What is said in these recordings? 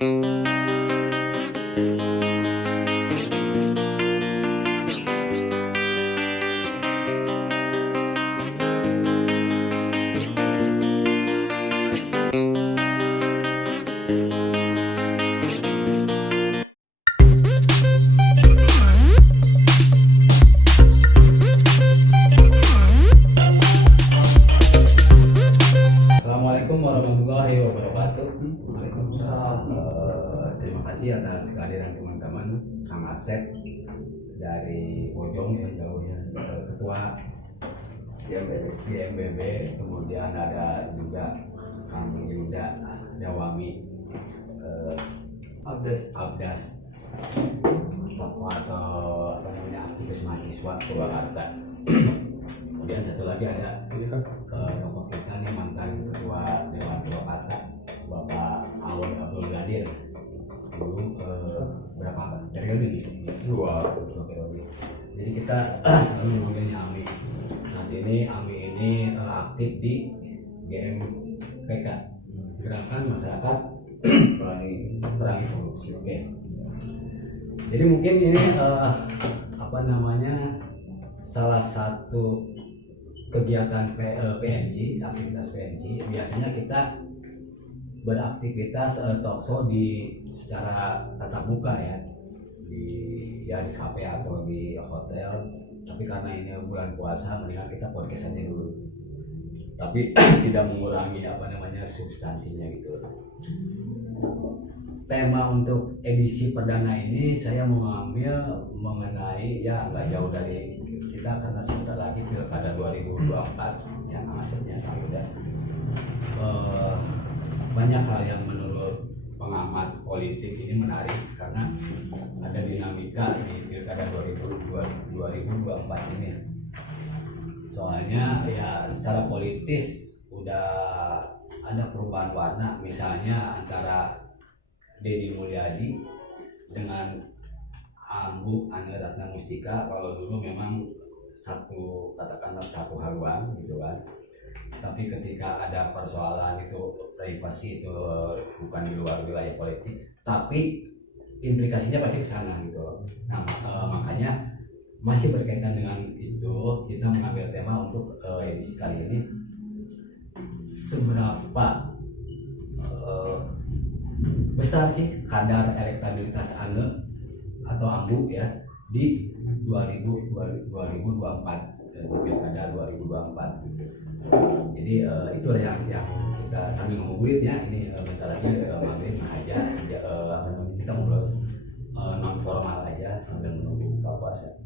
Assalamualaikum warahmatullahi wabarakatuh. Waalaikumsalam. Terima kasih atas kehadiran teman-teman. Kang Asep dari Bojong ya, jauhnya ketua GMBB, kemudian ada juga Kang Yuda Dawami, Abdas tokoh atau apa namanya aktivis mahasiswa Purwakarta. Kemudian satu lagi ada tokoh kita nih, mantan ketua Dewan Purwakarta, Bapak Awon Abdul Gadir. Dulu berapa periode nih? Dua periode. Jadi kita selalu memanggilnya Ami. Saat ini Ami ini aktif di GMPK, Gerakan Masyarakat Perangi Korupsi. Oke. Jadi mungkin ini apa namanya, salah satu kegiatan PNC, aktivitas PNC. Biasanya kita beraktivitas talkshow di secara tatap muka ya, di kafe atau di hotel. Tapi karena ini bulan puasa, mendingan kita podcast aja dulu. Tapi tidak mengurangi apa namanya substansinya gitu. Tema untuk edisi perdana ini saya mau ngambil mengenai, ya nggak jauh dari kita karena sebentar lagi Pilkada 2024 yang maksudnya udah banyak hal yang menurut pengamat politik ini menarik karena ada dinamika di Pilkada 2024 ini. Soalnya ya secara politis udah ada perubahan warna, misalnya antara Deddy Mulyadi dengan Ambu Ane Ratna Mustika. Kalau dulu memang katakanlah satu haluan gitu kan, tapi ketika ada persoalan itu privasi itu bukan di luar wilayah politik, tapi implikasinya pasti ke sana gitu. Nah makanya masih berkaitan dengan itu kita mengambil tema untuk edisi kali ini, seberapa besar sih kadar elektabilitas Ane atau Ambu ya di 2024 dan Pilkada 2024. Jadi itulah yang kita sambil ngobrol ya, ini bentar lagi maghrib aja kita ngobrol non formal aja sambil menunggu buka puasa.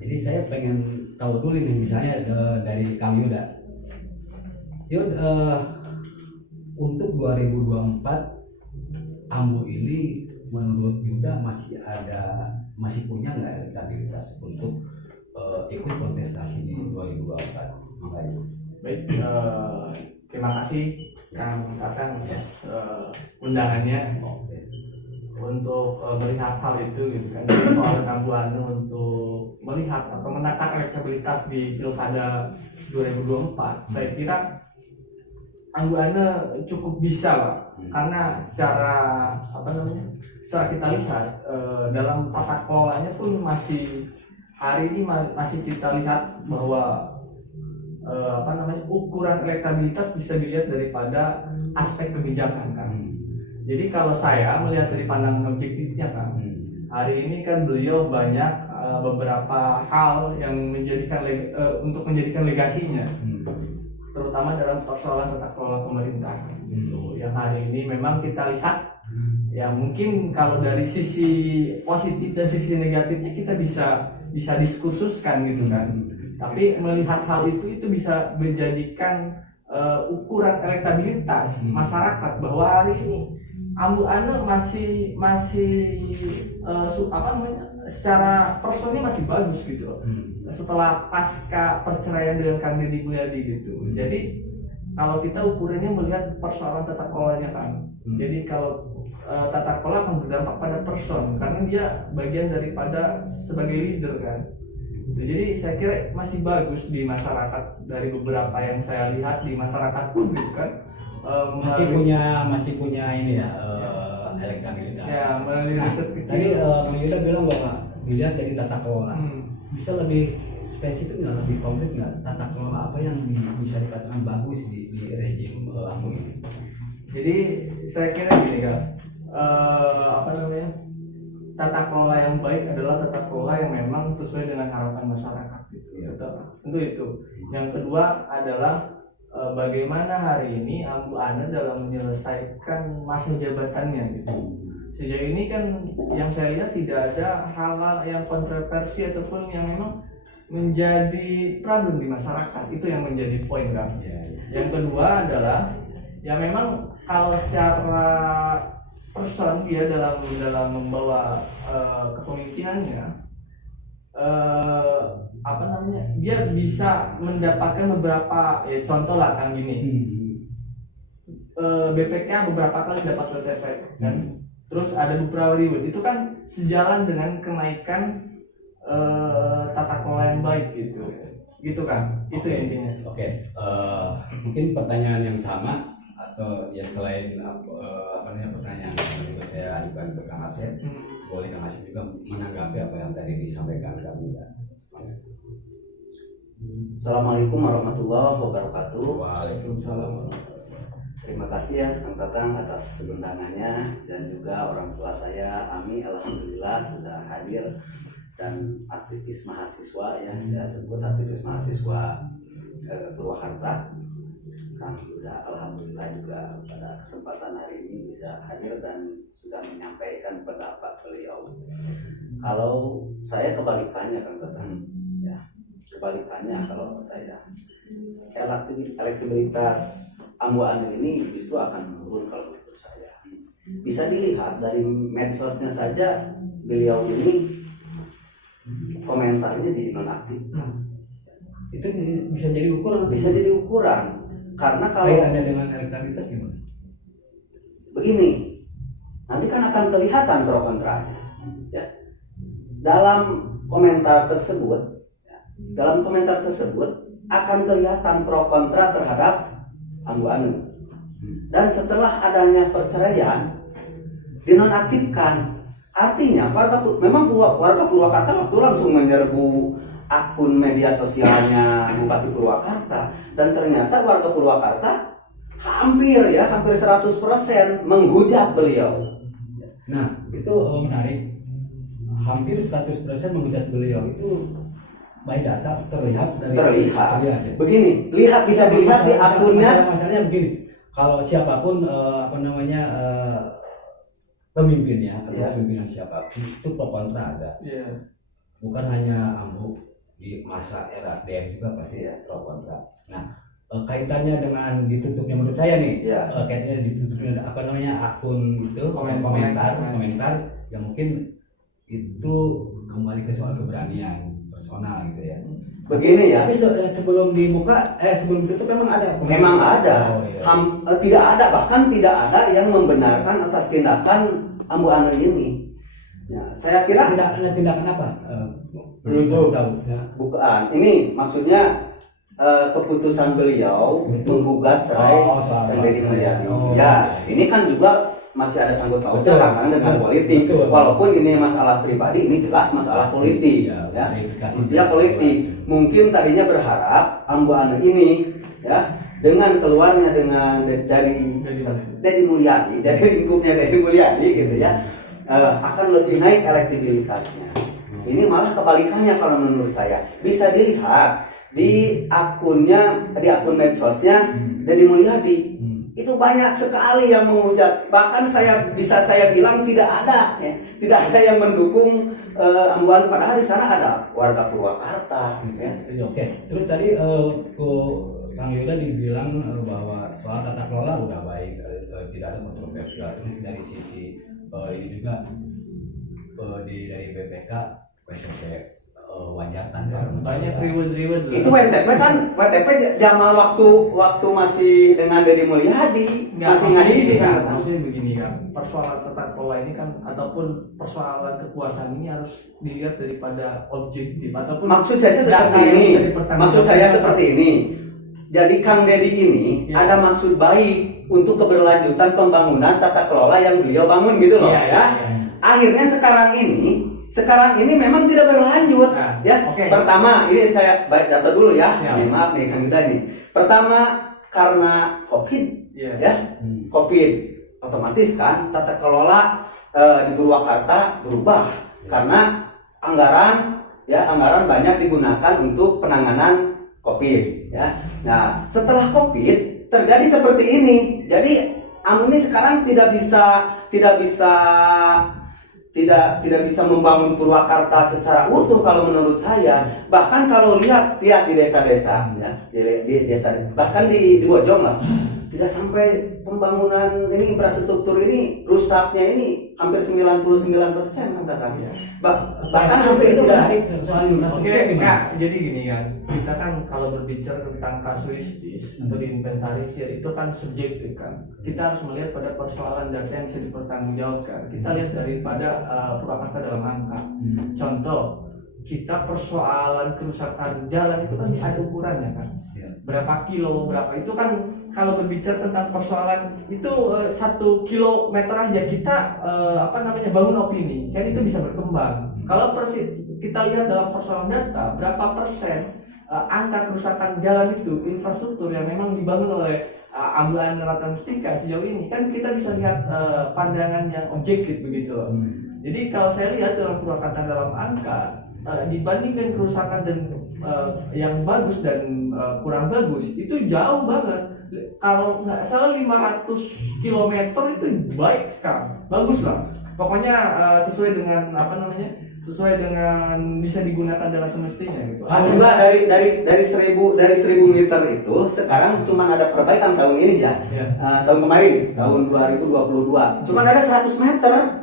Jadi saya pengen tahu dulu nih, misalnya dari Kang Yuda. Yud, untuk 2024 Ambu ini menurut Yuda masih punya nggak elektabilitas untuk ikut kontestasi di 2024? Makanya. Baik, terima kasih Kang Tatang atas undangannya untuk melihat hal itu gitu kan, soal Ambu Ane untuk melihat atau menakar elektabilitas di Pilkada 2024. Saya kira Ambu Ane cukup bisa Pak, karena secara kita lihat dalam tata kelolanya pun masih hari ini masih kita lihat bahwa ukuran elektabilitas bisa dilihat daripada aspek kebijakan kan. Jadi kalau saya melihat dari pandangan objektifnya kan, hari ini kan beliau banyak beberapa hal yang untuk menjadikan legasinya, terutama dalam persoalan tata kelola pemerintah gitu. Yang hari ini memang kita lihat ya, mungkin kalau dari sisi positif dan sisi negatifnya kita bisa diskursuskan gitu kan. Tapi melihat hal itu bisa menjadikan ukuran elektabilitas masyarakat bahwa hari ini Ambu Ane masih secara personnya masih bagus gitu setelah pasca perceraian dengan Kang Deddy Mulyadi gitu. Jadi kalau kita ukurannya melihat persoalan tata kelolanya kan, jadi kalau tata kelola akan berdampak pada person karena dia bagian daripada sebagai leader kan. Jadi saya kira masih bagus di masyarakat, dari beberapa yang saya lihat di masyarakat pun gitu kan, masih punya ini ya elektabilitas. Ya, melalui Nah, riset kecil. tadi Kang Yuda bilang bahwa dilihat dari tata kelola. Bisa lebih spesifik nggak, lebih konkret nggak, tata kelola apa yang bisa dikatakan bagus di rejim AMU ini? Jadi saya kira gini kan, tata kelola yang baik adalah tata kelola yang memang sesuai dengan harapan masyarakat gitu. Iya. Tentu itu. Yang kedua adalah bagaimana hari ini Abu Ana dalam menyelesaikan masa jabatannya gitu. Sejauh ini kan yang saya lihat tidak ada hal-hal yang kontroversi ataupun yang memang menjadi problem di masyarakat. Itu yang menjadi poin kan. Ya, ya. Yang kedua adalah ya memang kalau secara person dia dalam membawa kepemimpinannya dia bisa mendapatkan beberapa contoh lah kan gini. BPK beberapa kali dapat WTP kan. Terus ada beberapa reward, itu kan sejalan dengan kenaikan tata kelola yang baik gitu kan. Itu intinya. Oke. Mungkin pertanyaan yang sama atau ya selain pertanyaan yang juga saya ajukan ke Kang Asep, boleh Kang Asep juga menanggapi apa yang tadi disampaikan Kang Yuda. Assalamualaikum warahmatullahi wabarakatuh. Waalaikumsalam. Terima kasih ya Kang Tatang atas undangannya, dan juga orang tua saya Ami alhamdulillah sudah hadir, dan aktivis mahasiswa ya, saya sebut aktivis mahasiswa Purwakarta. Kang Yuda alhamdulillah juga pada kesempatan hari ini bisa hadir dan sudah menyampaikan pendapat beliau. Kalau saya kebalikannya Kang Tatang ya, kebalikannya kalau saya elektabilitas Abu Ana ini justru akan menurun kalau menurut saya. Bisa dilihat dari medsosnya saja, beliau ini komentarnya dinonaktifkan. Itu bisa jadi ukuran. Bisa jadi ukuran. Karena kalau kaitannya dengan elektabilitas gimana? Begini, nanti kan akan kelihatan pro kontranya. Ya. Dalam komentar tersebut akan kelihatan pro kontra terhadap Abu Ana. Dan setelah adanya perceraian dinonaktifkan, artinya warga Purwakarta waktu langsung menyerbu akun media sosialnya Bupati Purwakarta, dan ternyata warga Purwakarta hampir 100% menghujat beliau. Nah, itu menarik. Hampir 100% menghujat beliau itu by data terlihat. Begini, bisa dilihat di akunnya. Masalahnya begini, kalau siapapun pemimpinnya atau pemimpinan siapapun itu pro kontra ada. Bukan hanya AMU, di masa era DM juga pasti pro kontra. Nah, kaitannya dengan ditutupnya menurut saya nih, kaitannya ditutupnya akun itu komentar yang mungkin itu kembali ke soal keberanian personal gitu ya. Begini ya. Tapi sebelum dibuka, sebelum ditutup memang ada. Memang ada. Oh, iya. Tidak ada, bahkan tidak ada yang membenarkan atas tindakan Abu Ana ini. Ya, saya kira tindakan apa? Belum tahu. Ya. Bukan. Ini maksudnya keputusan beliau menggugat cerai Deddy Mulyadi. Ya, ini kan juga masih ada sangkut pautnya kan dengan politik. Betul. Walaupun ini masalah pribadi, ini jelas masalah politik. Ya, politik. Mungkin tadinya berharap Abu Ana ini ya dengan keluarnya dari Deddy Mulyadi, dari lingkupnya Deddy Mulyadi gitu ya, akan lebih naik elektabilitasnya. Ini malah kebalikannya kalau menurut saya. Bisa dilihat di akun medsosnya Deddy Mulyadi. Itu banyak sekali yang menghujat. Bahkan saya bilang tidak ada yang mendukung Abu Ana, padahal di sana ada warga Purwakarta. Ya. Oke. Terus tadi Kang Yuda dibilang bahwa soal tata kelola udah baik, tidak ada kontroversial. Terus dari sisi ini juga dari BPK wajar tanpa banyak reward itu WTP zaman waktu masih dengan Deddy Mulyadi masih ngadi kan. Maksudnya begini kan, persoalan tata kelola ini kan ataupun persoalan kekuasaan ini harus dilihat daripada objektif ataupun maksud saya seperti ini. Jadi Kang Deddy ini ada maksud baik untuk keberlanjutan pembangunan tata kelola yang beliau bangun gitu loh, ya. Akhirnya sekarang ini memang tidak berlanjut, ya. Pertama, ini saya data dulu ya. Maaf nih Kang Yuda ini. Pertama karena COVID, ya. COVID otomatis kan tata kelola di Purwakarta berubah karena anggaran banyak digunakan untuk penanganan COVID, ya. Nah, setelah COVID terjadi seperti ini. Jadi ini sekarang tidak bisa membangun Purwakarta secara utuh kalau menurut saya. Bahkan kalau lihat di desa-desa, ya, di desa, bahkan di Bojong lah, tidak sampai pembangunan ini infrastruktur ini rusaknya ini hampir 99% kan katanya. Bahkan hampir itu jadi gini kan, kita kan kalau berbicara tentang kasuistis atau diinventarisir itu kan subjektif kan. Kita harus melihat pada persoalan data yang bisa dipertanggungjawabkan. Kita lihat daripada Purwakarta dalam angka. Contoh, kita persoalan kerusakan jalan itu kan ada ukurannya kan. Berapa kilo, berapa itu kan kalau berbicara tentang persoalan itu 1 kilometer aja kita bangun opini kan itu bisa berkembang. Kalau kita lihat dalam persoalan data berapa persen angka kerusakan jalan itu infrastruktur yang memang dibangun oleh Ambu Ane Ratna Mustika sejauh ini kan kita bisa lihat pandangan yang objektif begitu. Jadi kalau saya lihat dalam Purwakarta dalam angka dibandingkan kerusakan dan yang bagus dan kurang bagus itu jauh banget. Kalau nggak salah 500 km itu baik sekarang, bagus lah. Pokoknya sesuai dengan sesuai dengan bisa digunakan dengan semestinya gitu. Alhamdulillah dari 1000 meter itu sekarang cuma ada perbaikan tahun ini ya. Tahun kemarin tahun 2022 cuma ada 100 meter.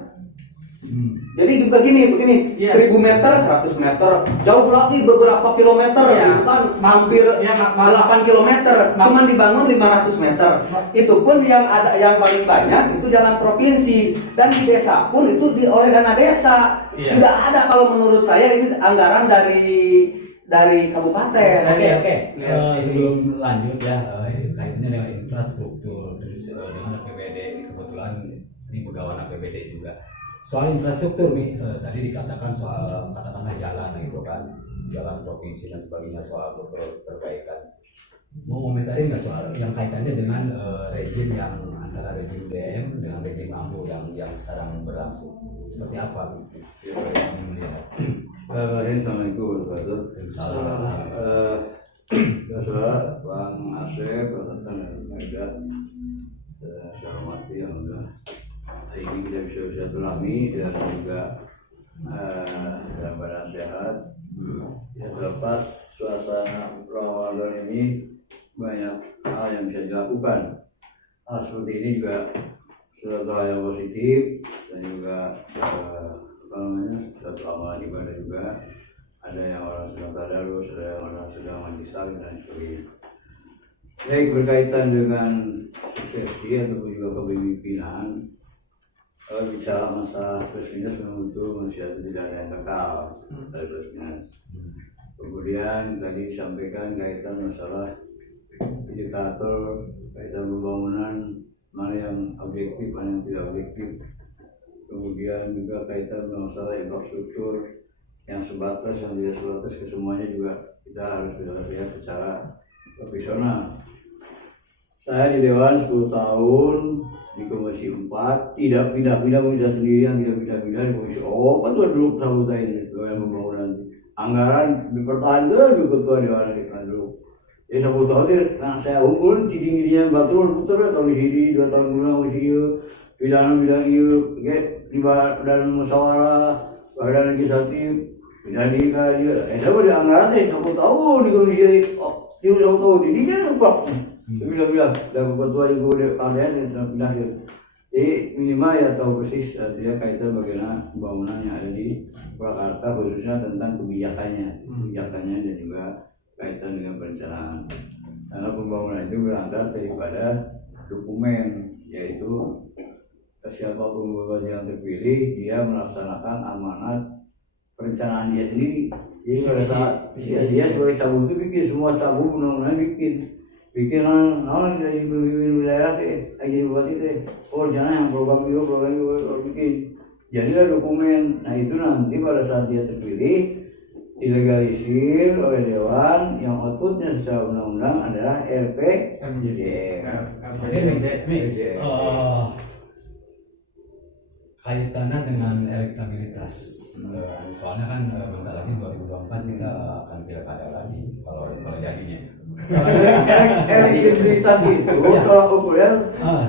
Jadi begini 1000 meter, 100 meter, jauh lagi beberapa kilometer, itu kan hampir 8 kilometer, cuma dibangun 500 meter. Itu pun yang paling banyak itu jalan provinsi dan di desa pun itu oleh dana desa. Tidak ada kalau menurut saya ini anggaran dari kabupaten. Oke. Sebelum lanjut ya, kaitannya dengan infrastruktur terus dengan APBD, kebetulan ini pegawai APBD juga. Soal infrastruktur nih, tadi dikatakan soal katakanlah jalan gitu kan, jalan provinsi dan sebagainya, soal perbaikan. Mau komentarin nggak soal yang kaitannya dengan rezim yang antara rezim DM dengan rezim Ambu yang sekarang berlangsung, seperti apa? Yang melihat. Assalamualaikum warahmatullahi Salam. Bapak Bang Asep, Bapak Medan, saya hormati alhamdulillah. Hari ini kita bisa berami dan juga dalam badan sehat. Ya, terlepas suasana Ramadan ini banyak hal yang bisa dilakukan. Hal seperti ini juga suatu hal yang positif dan juga suatu amal ibadah juga. Ada yang orang sedang tadarus, ada yang orang sedang majlis taklim dan sebagainya. Baik, berkaitan dengan suksesi ataupun juga kepemimpinan. Kalau bicara masalah plus minus untuk manusia itu tidak ada yang kekal dari plus minus. Kemudian tadi disampaikan kaitan masalah indikator kaitan pembangunan mana yang objektif mana yang tidak objektif. Kemudian juga kaitan masalah infrastruktur yang sebatas yang tidak sebatas kesemuanya juga kita harus lihat secara profesional. Saya di Dewan 10 tahun di Komisi 4 tidak pindah-pindah bisa sendirian, tidak pindah-pindah di Komisi kan dulu tahun ini yang pembangunan anggaran dipertahankan di ketua Dewan dulu. Jadi 10 tahun itu saya unggul ciding-cidingnya batu putar tahun di sini 2 tahun kemudian masih bidang dan musyawarah badan legislatif pindah di saya di anggaran 10 tahun di Komisi 10 tahun ini kan lupa. Bila-bila dan ketua juga kalian yang pindah gitu. Jadi minimal ya tahu persis dia kaitan bagaimana pembangunan yang ada di Purwakarta khususnya tentang kebijakannya dan juga kaitan dengan perencanaan. Karena pembangunan itu berangkat daripada dokumen, yaitu siapapun bupati yang terpilih dia melaksanakan amanat perencanaan dia sendiri. Jadi pada saat dia sebagai cabut itu bikin semua cabut undang-undang bikin. bikin dari pemimpin daerah teh, lagi bupati teh, oh jangan yang program itu bikin. Jadilah dokumen. Nah itu nanti pada saat dia terpilih dilegalisir oleh dewan, yang outputnya secara undang-undang adalah RPJMD. Kaitannya dengan elektabilitas. Soalnya kan bentar lagi 2024 kita akan pilkada lagi kalau jadinya. Elektabilitas itu kalau ukuran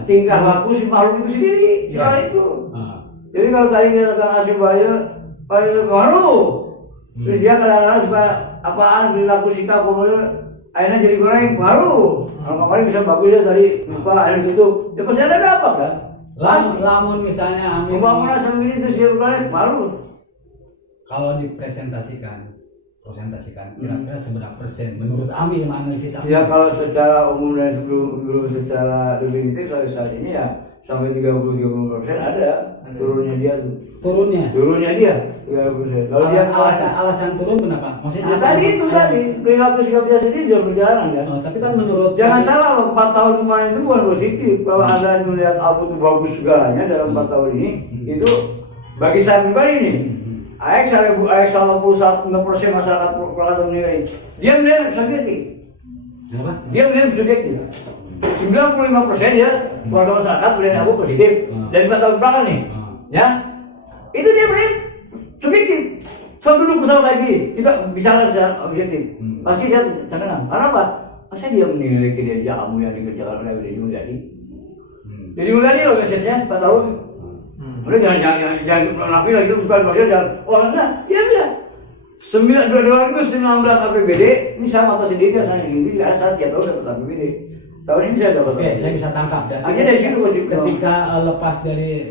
tingkah laku si makhluk itu sendiri, soal itu. Jadi kalau tadi kita kata Asyik baru, terus dia kadang-kadang suka apaan perilaku sikap kemudian akhirnya jadi goreng baru. Kalau kemarin bisa bagus ya tadi buka air gitu, ya pasti ada dampak kan. Lamun misalnya Amin Pembangunan sama ini terus dia goreng baru. Kalau dipresentasikan kira-kira seberapa persen menurut Amin analisis Amin? Ya kalau secara umum dan belum secara definitif saat ini ya sampai 30% ada turunnya dia tuh. Turunnya dia 30%. Kalau dia alasan turun kenapa? Maksudnya ya tadi perilaku sikap dia sendiri dia berjalan kan. Tapi kan menurut Jangan salah loh, 4 tahun kemarin itu bukan positif. Kalau Anda melihat Abu itu bagus segalanya dalam 4 tahun ini, itu bagi saya pribadi nih, AX 81% masyarakat Purwakarta menilai. Dia menilai subjektif. kenapa? Dia menilai subjektif. 95% ya warga masyarakat menilai Abu positif. Dari 4 tahun belakang nih, ya itu dia menilai subjektif. Coba duduk bersama lagi, kita bicara secara objektif. Pasti dia cenderung. Karena apa? Masa dia menilai kinerja kamu yang dikerjakan oleh Deddy Mulyadi? Deddy Mulyadi loh mesennya 4 tahun. Udah jangan nafi lagi itu bukan maksudnya jangan. Oh enggak, iya bisa. 2019 APBD ini saya mata sendiri saya sendiri ada saat tiap tahun dapat APBD. Tahun ini saya dapat. Oke, saya bisa tangkap. Aja dari situ Ketika lepas dari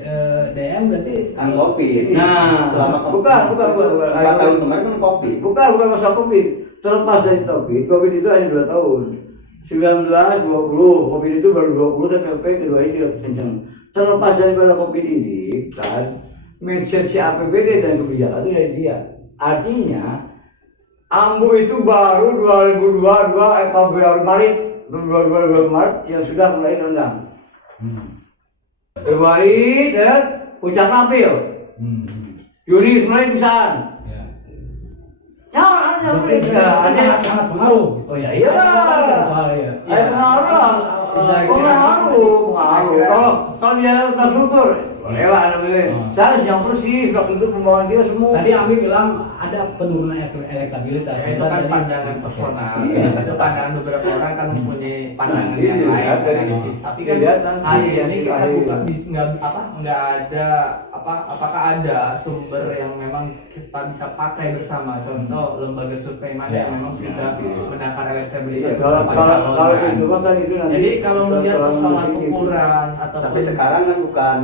DM berarti Kan kopi. Nah, selama bukan. 4 tahun kemarin kan kopi. Bukan masalah COVID. Terlepas dari COVID itu hanya 2 tahun. 19, 20, COVID itu baru 20 tapi apa kedua ini dia kencang. Terlepas daripada COVID ini kan, message APBD dan kebijakan itu dari dia. Artinya, Ambu itu baru 2022 Maret yang sudah mulai rendang. Februari dan puncak April. Juni mulai pisahan. sangat pengaruh. Oh ya iya. Soalnya. Pengaruh. Kalau dia terstruktur, bolehlah namanya. Saya harus yang persis, waktu itu pembawaan dia semua. Tadi Ami bilang ada penurunan elektabilitas. Itu kan pandangan personal. Iya. Itu pandangan beberapa orang kan mempunyai pandangan Iya, yang lain, iya, analisis. Tapi kan kelihatan. hari Iya, ini kita iya. buka nggak ada apakah ada sumber yang memang kita bisa pakai bersama. Contoh lembaga survei mana yang memang sudah menakar elektabilitas. Iya, kalau itu kan itu nanti. Jadi kalau melihat persoalan ukuran atau Tapi sekarang kan bukan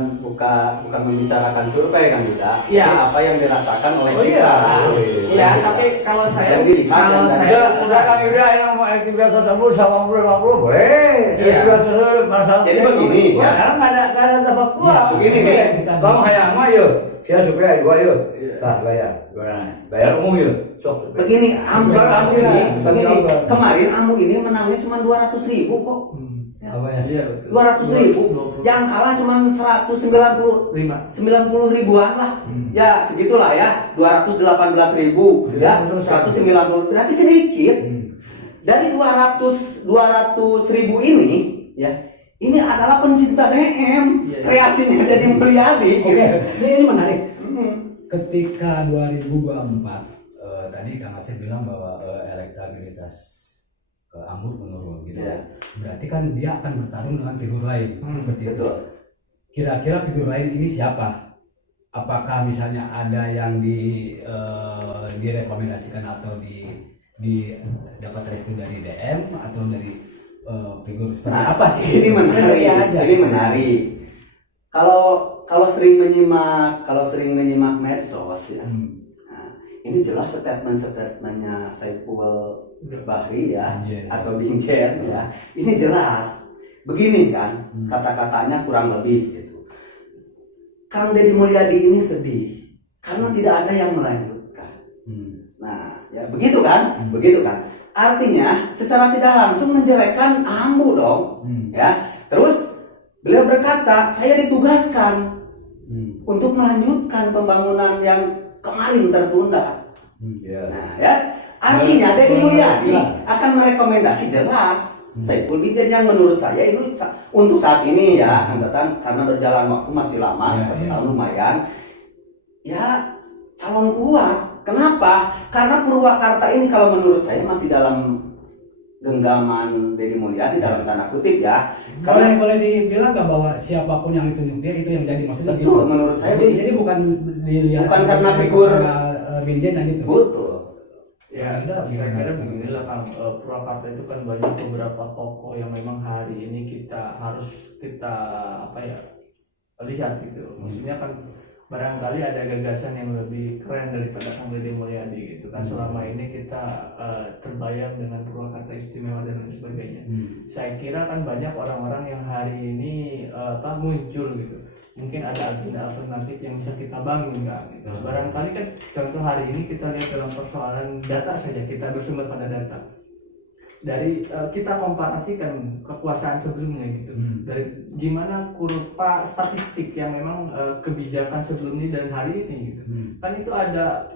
membicarakan survei kan tidak. Iya. Tapi apa yang dirasakan oleh Oh, iya. kita. Iya, tapi kalau saya Yang dilihat, kalau yang saya Udah kan udah yang mau aktivitas 10, 50 boleh. Iya. Aktivitas masalah. Jadi begini, ya. Sekarang nggak ada dapat keluar. Iya, begini nih. Kamu hayang mah yuk. Saya supaya 2 yuk. Nah, bayar umum yuk. Sok. Begini, Amu Kasih lah. begini. Kemarin Amu ini menangnya cuma 200.000 kok. Apa ya? Iya, betul. 200.000. Yang kalah cuma 90 ribuan lah. Ya segitulah ya. 218.000 ya. 190 berarti sedikit. Dari 200.000 ini ya. Ini adalah pencinta DM. Iya. Kreasinya Deddy Mulyadi. Oke, ini menarik. Ketika 2024 tadi Kang Asep bilang bahwa elektabilitas Ambu menurun gitu. Ya. Berarti kan dia akan bertarung dengan figur lain seperti itu. Betul. Kira-kira figur lain ini siapa? Apakah misalnya ada yang direkomendasikan atau dapat restu dari DM atau dari figur seperti apa sih? Ini menarik. Aja. Ini menarik. Kalau sering menyimak medsos ya. Nah, ini jelas statementnya Saiful Bahri ya, atau Dinjen ya. Ini jelas. Begini kan, kata-katanya kurang lebih gitu. Kang Deddy Mulyadi ini sedih karena tidak ada yang melanjutkan. Nah, ya begitu kan? Begitu kan? artinya secara tidak langsung menjelekkan Ambu dong. Ya. Terus beliau berkata, saya ditugaskan untuk melanjutkan pembangunan yang kemarin tertunda. Nah, ya. Artinya Deddy Mulyadi akan merekomendasi jelas Saiful Binjai yang menurut saya itu untuk saat ini ya, karena berjalan waktu masih lama, 1 tahun lumayan. Ya, calon kuat. Kenapa? Karena Purwakarta ini kalau menurut saya masih dalam genggaman Deddy Mulyadi dalam tanda kutip ya. Boleh dibilang nggak bahwa siapapun yang ditunjuk dia itu yang jadi maksudnya Betul, gitu. menurut saya Jadi bukan dilihat bukan karena figur Binjai dan gitu. betul. Ya, saya kira beginilah Kang, Purwakarta itu kan banyak beberapa tokoh yang memang hari ini harus kita lihat gitu. Maksudnya kan barangkali ada gagasan yang lebih keren daripada Kang Deddy Mulyadi gitu kan. Selama ini kita terbayang dengan Purwakarta istimewa dan lain sebagainya. Saya kira kan banyak orang-orang yang hari ini muncul gitu. Mungkin ada agenda alternatif yang bisa kita bangun kan gitu. Barangkali kan contoh hari ini kita lihat dalam persoalan data saja, kita bersumber pada data. Dari kita komparasikan kekuasaan sebelumnya gitu. Dari gimana kurva statistik yang memang kebijakan sebelumnya dan hari ini gitu. Kan itu ada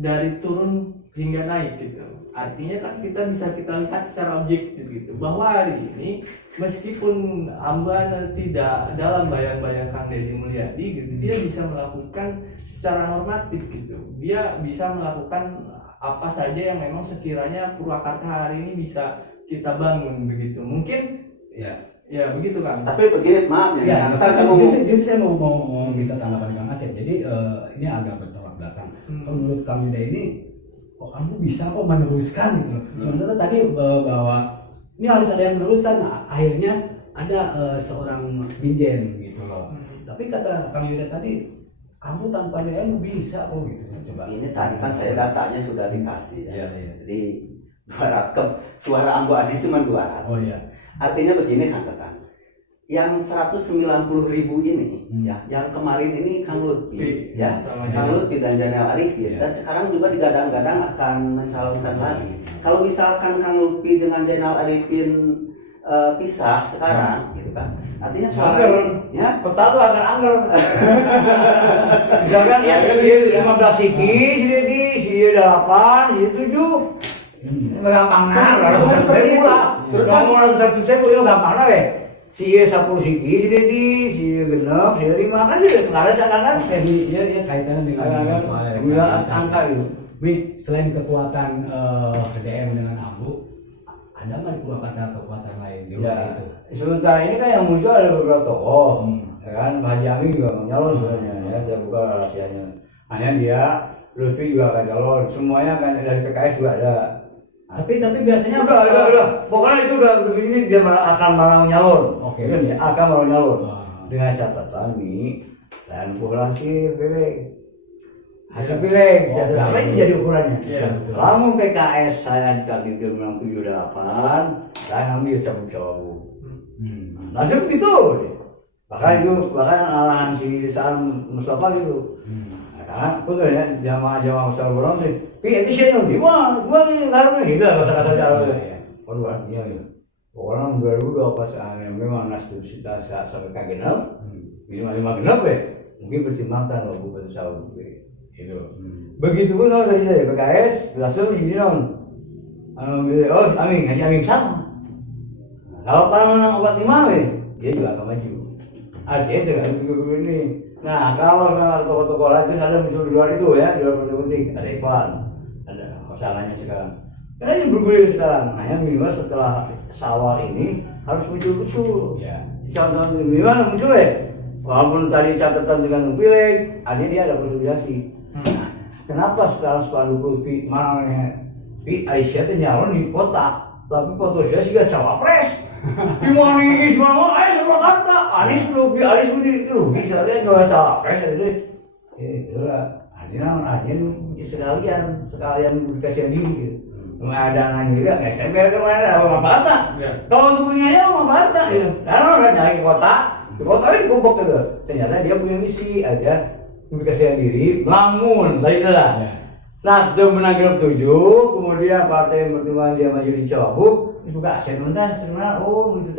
dari turun hingga naik gitu. Artinya kan kita bisa lihat secara objektif gitu, bahwa hari ini meskipun Amban tidak dalam bayang-bayang Kang Deddy Mulyadi gitu, dia bisa melakukan secara normatif gitu. Dia bisa melakukan apa saja yang memang sekiranya Purwakarta hari ini bisa kita bangun begitu. Mungkin ya begitu kan. Tapi begini, maaf ya. Justru saya mau minta tanggapan Kang Asep. Jadi ini agak bertolak belakang. Kalau menurut Kang Yuda ini, kamu bisa kok meneruskan gitu. Sementara tadi bahwa ini harus ada yang meneruskan. Nah, akhirnya ada seorang Binjen gitu loh. Tapi kata Kang Yuda tadi, kamu tanpa DM bisa kok gitu. Coba. Ini tadi kan saya datanya sudah dikasih. Iya. Jadi 200 suara Ambu Adi cuma 200. Oh iya. Artinya begini Kang Tetan. Yang 190.000 ini ya, yang kemarin ini Kang Lutfi ya, Kang Lutfi dan Janel Arifin, dan sekarang juga digadang-gadang akan mencalonkan lagi. Kalau misalkan Kang Lutfi dengan Janel Arifin pisah sekarang gitu kan, artinya suara ini ya kota tuh akan angker. Misalkan ya 15 siki, sini 8, sini 7. Gampang terus ngomong satu saya punya gampang lah ya. Si 10 siki, si genep, si 5 kan dia kemarin kan Dia kaitannya dengan soal angka itu. Selain kekuatan DM dengan Ambu, ada nggak di Purwakarta kekuatan lain di luar itu? Sementara ini kan yang muncul ada beberapa tokoh, ya kan Haji Amin juga mau nyalon sebenarnya, ya saya buka rahasianya. Hanya dia, Lutfi juga akan nyalon, semuanya kan dari PKS juga ada. Tapi biasanya udah, pokoknya itu udah begini dia akan mau nyalon, Oke. Ya, akan mau nyalon. Dengan catatan nih, dan populasi pilih. Hasil pilih, apa itu jadi ukurannya? Lalu PKS saya tadi dia bilang 78, saya ngambil cabut-cabut. Nasib begitu, bahkan arahan si Saan Mustafa gitu. Karena betul ya, jamaah besar borong sih. Itu sih nih, gimana harusnya gitu, bahasa Jawa. Waduh artinya gitu. Orang baru pas memang nasib kita sampai kagenap, minimal 5 genap ya, mungkin pertimbangkan loh bukan sahur. Gitu. Begitu pun kalau dari PKS langsung ini non, Amin sama. Kalau menang obat 5 dia juga akan maju. Artinya dengan figur ini. Nah kalau tokoh-tokoh lain ada muncul di luar itu ya, di luar politik ada Ivan, ada masalahnya sekarang. Karena ini bergulir sekarang, hanya minimal setelah Syawal ini harus muncul betul. Ya. Contoh minimal muncul ya. Walaupun tadi catatan dengan pilih, artinya dia ada konsolidasi. Kenapa sekarang spanduk Lutfi malahnya Aisyah itu nyalon di kota, tapi foto saya sih gak cawapres. Gimana ini semua? Sebelah kata Anies Lutfi, Anies itu bisa saya nggak cawapres itu. Itulah artinya sekalian dikasih diri. Mengadaan juga, SMP kemana? Apa bata? Kalau untuk punyanya apa bata? Karena orang cari ke kota ini dikumpuk gitu. Ternyata dia punya misi aja. Kasihan diri, bangun, tadi lah. Nasdem menang grup 7, kemudian Partai Perjuangan dia maju di Cawagup, dibuka segmen terminal, oh itu